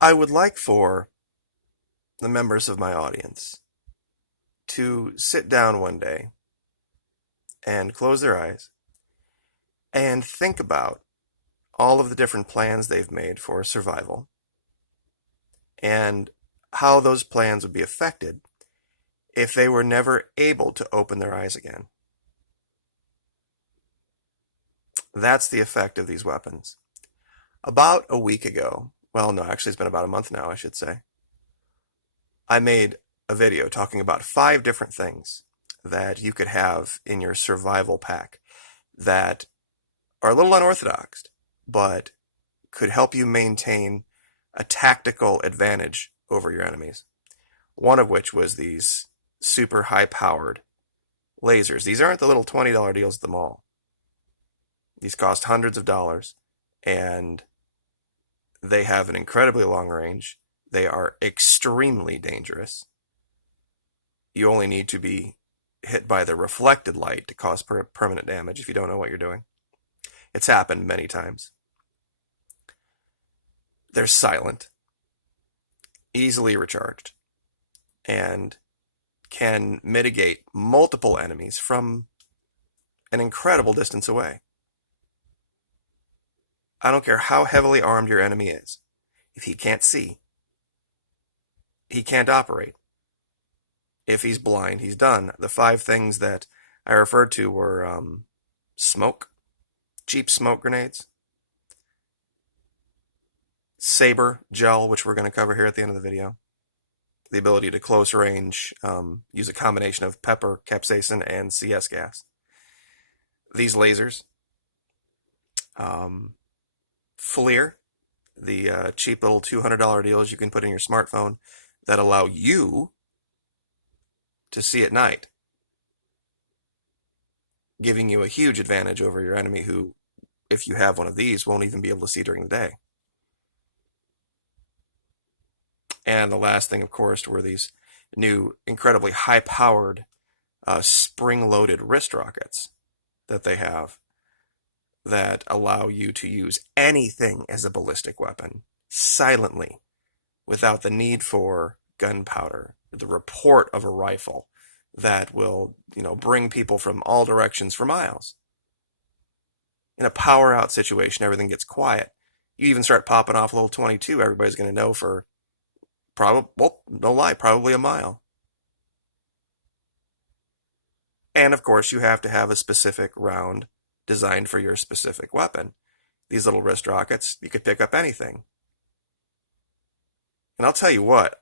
I would like for the members of my audience to sit down one day and close their eyes and think about all of the different plans they've made for survival and how those plans would be affected if they were never able to open their eyes again. That's the effect of these weapons. About a week ago, well, no, actually, it's been about a month now, I should say, I made a video talking about 5 different things that you could have in your survival pack that are a little unorthodox, but could help you maintain a tactical advantage over your enemies. One of which was these super high-powered lasers. These aren't the little $20 deals at the mall. These cost hundreds of dollars, and they have an incredibly long range. They are extremely dangerous. You only need to be hit by the reflected light to cause permanent damage if you don't know what you're doing. It's happened many times. They're silent, easily recharged, and can mitigate multiple enemies from an incredible distance away. I don't care how heavily armed your enemy is. If he can't see, he can't operate. If he's blind, he's done. The 5 things that I referred to were smoke, cheap smoke grenades, saber gel, which we're going to cover here at the end of the video, the ability to close range, use a combination of pepper, capsaicin, and CS gas. These lasers, FLIR, the cheap little $200 deals you can put in your smartphone that allow you to see at night, giving you a huge advantage over your enemy who, if you have one of these, won't even be able to see during the day. And the last thing, of course, were these new, incredibly high-powered, spring-loaded wrist rockets that they have that allow you to use anything as a ballistic weapon, silently, without the need for gunpowder, the report of a rifle that will, bring people from all directions for miles. In a power-out situation, everything gets quiet. You even start popping off a little 22, everybody's going to know for probably a mile. And of course, you have to have a specific round designed for your specific weapon. These little wrist rockets, you could pick up anything. And I'll tell you what,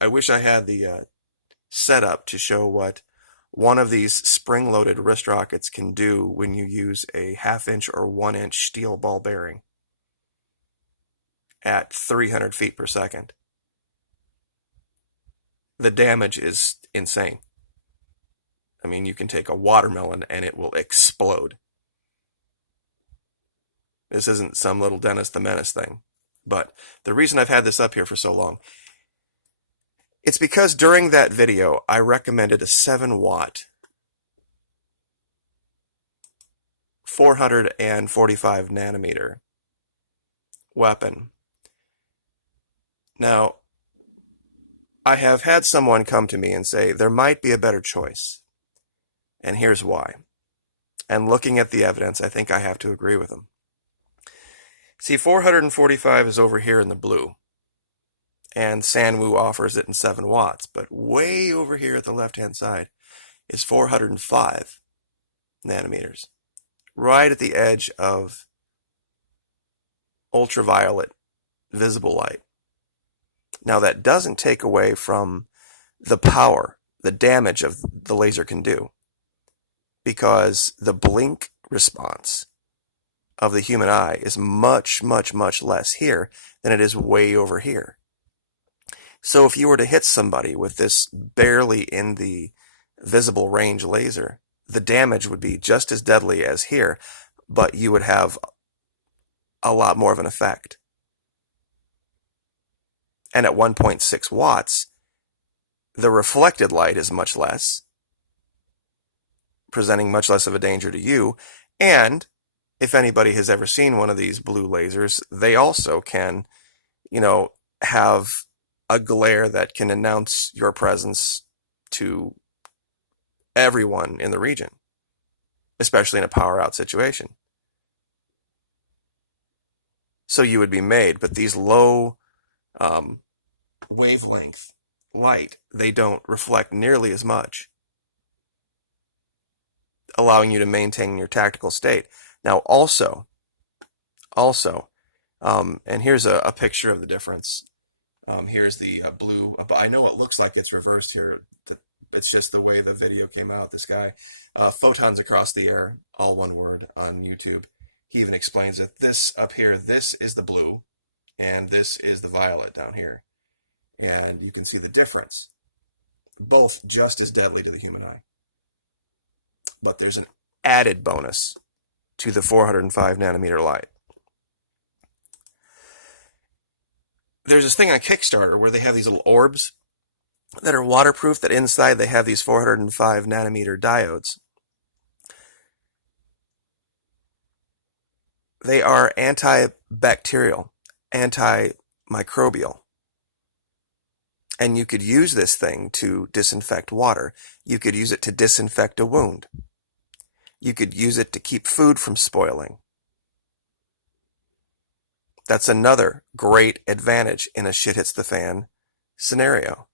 I wish I had the setup to show what one of these spring-loaded wrist rockets can do when you use a 1/2 inch or 1 inch steel ball bearing at 300 feet per second. The damage is insane. I mean, you can take a watermelon and it will explode. This isn't some little Dennis the Menace thing. But the reason I've had this up here for so long, it's because during that video, I recommended a 7-watt, 445 nanometer weapon. Now, I have had someone come to me and say, there might be a better choice. And here's why. And looking at the evidence, I think I have to agree with them. See, 445 is over here in the blue. And Sanwu offers it in 7 watts. But way over here at the left-hand side is 405 nanometers. Right at the edge of ultraviolet visible light. Now, that doesn't take away from the power, the damage of the laser can do, because the blink response of the human eye is much, much, much less here than it is way over here. So if you were to hit somebody with this barely in the visible range laser, the damage would be just as deadly as here, but you would have a lot more of an effect. And at 1.6 watts, the reflected light is much less, presenting much less of a danger to you. And if anybody has ever seen one of these blue lasers, they also can, have a glare that can announce your presence to everyone in the region, especially in a power out situation. So you would be made, but these low um, wavelength light, they don't reflect nearly as much, allowing you to maintain your tactical state. Now, also, and here's a picture of the difference. Here's the blue. I know it looks like it's reversed here. It's just the way the video came out. This guy, Photons Across the Air, all one word on YouTube. He even explains it. This up here, this is the blue, and this is the violet down here. And you can see the difference. Both just as deadly to the human eye. But there's an added bonus to the 405 nanometer light. There's this thing on Kickstarter where they have these little orbs that are waterproof, that inside they have these 405 nanometer diodes. They are antibacterial, antimicrobial. And you could use this thing to disinfect water. You could use it to disinfect a wound. You could use it to keep food from spoiling. That's another great advantage in a shit hits the fan scenario.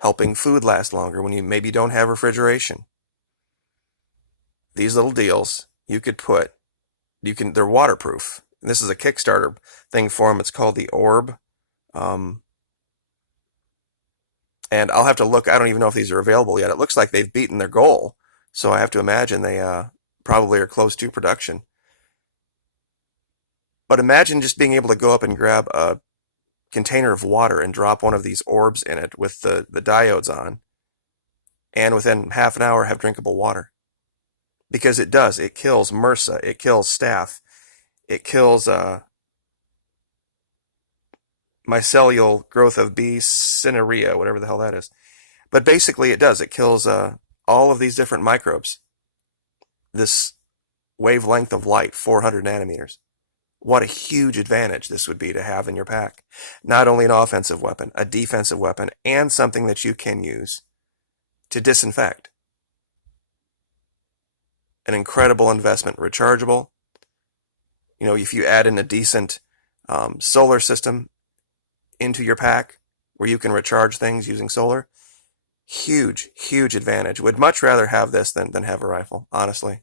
Helping food last longer when you maybe don't have refrigeration. These little deals you could put, they're waterproof. This is a Kickstarter thing for them. It's called the Orb. And I'll have to look. I don't even know if these are available yet. It looks like they've beaten their goal. So I have to imagine they probably are close to production. But imagine just being able to go up and grab a container of water and drop one of these orbs in it with the diodes on, and within half an hour have drinkable water. Because it does. It kills MRSA. It kills staph. It kills mycelial growth of B. cinerea, whatever the hell that is. But basically it does. It kills all of these different microbes. This wavelength of light, 400 nanometers. What a huge advantage this would be to have in your pack. Not only an offensive weapon, a defensive weapon, and something that you can use to disinfect. An incredible investment, rechargeable. You know, if you add in a decent solar system into your pack where you can recharge things using solar, huge, huge advantage. Would much rather have this than have a rifle, honestly.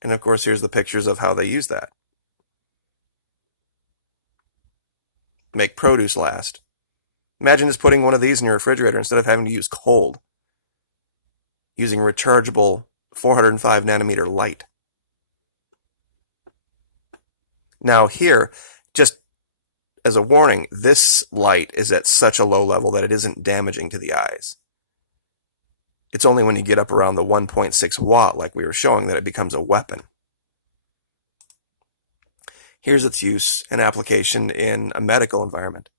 And of course, here's the pictures of how they use that. Make produce last. Imagine just putting one of these in your refrigerator instead of having to use cold. Using rechargeable 405 nanometer light. Now here, just as a warning, this light is at such a low level that it isn't damaging to the eyes. It's only when you get up around the 1.6 watt, like we were showing, that it becomes a weapon. Here's its use and application in a medical environment.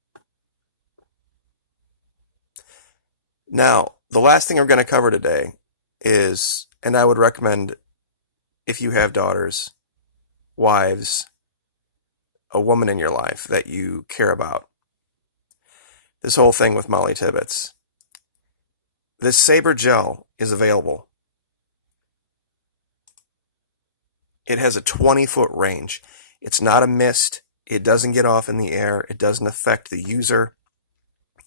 Now, the last thing I'm going to cover today is, and I would recommend if you have daughters, wives, a woman in your life that you care about, this whole thing with Molly Tibbetts. This Saber gel is available. It has a 20-foot range. It's not a mist. It doesn't get off in the air. It doesn't affect the user.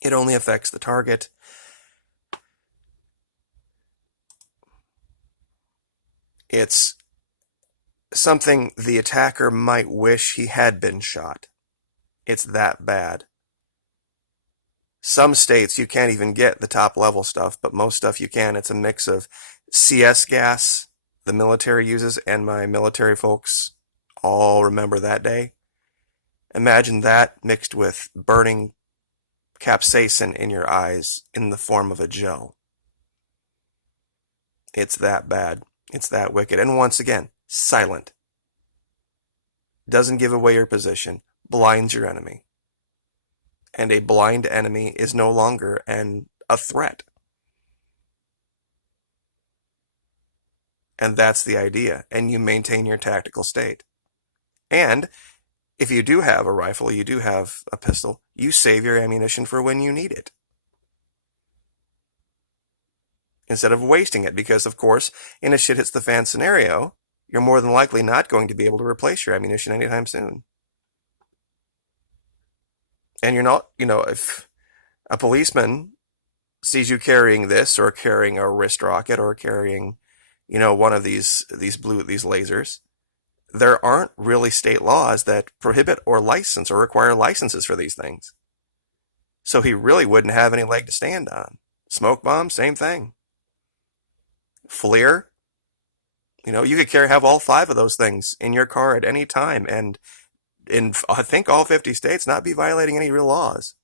It only affects the target. It's something the attacker might wish he had been shot. It's that bad. Some states you can't even get the top level stuff, but most stuff you can. It's a mix of CS gas the military uses, and my military folks all remember that day. Imagine that mixed with burning capsaicin in your eyes in the form of a gel. It's that bad. It's that wicked. And once again, silent. Doesn't give away your position. Blinds your enemy. And a blind enemy is no longer a threat. And that's the idea. And you maintain your tactical state. And if you do have a rifle, you do have a pistol, you save your ammunition for when you need it, instead of wasting it. Because, of course, in a shit hits the fan scenario, you're more than likely not going to be able to replace your ammunition anytime soon. And you're not, if a policeman sees you carrying this, or carrying a wrist rocket, or carrying, one of these lasers, there aren't really state laws that prohibit or license or require licenses for these things. So he really wouldn't have any leg to stand on. Smoke bomb, same thing. FLIR, you could have all 5 of those things in your car at any time, and in, I think, all 50 states, not be violating any real laws.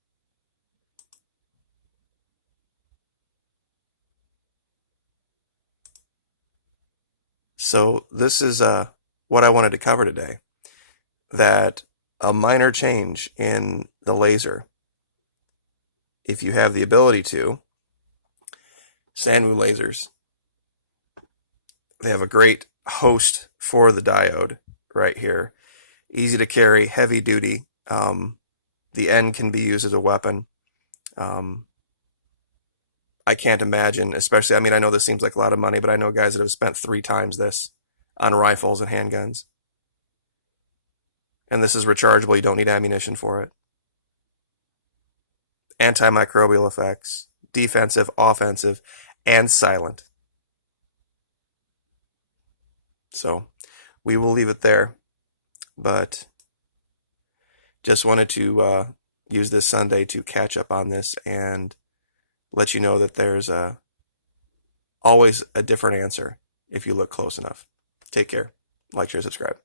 So this is what I wanted to cover today, that a minor change in the laser, if you have the ability to, Sanwu lasers, they have a great host for the diode right here. Easy to carry, heavy duty. The end can be used as a weapon. I can't imagine, especially, I know this seems like a lot of money, but I know guys that have spent 3 times this on rifles and handguns. And this is rechargeable, you don't need ammunition for it. Antimicrobial effects, defensive, offensive, and silent. So we will leave it there, but just wanted to use this Sunday to catch up on this and let you know that there's always a different answer if you look close enough. Take care. Like, share, subscribe.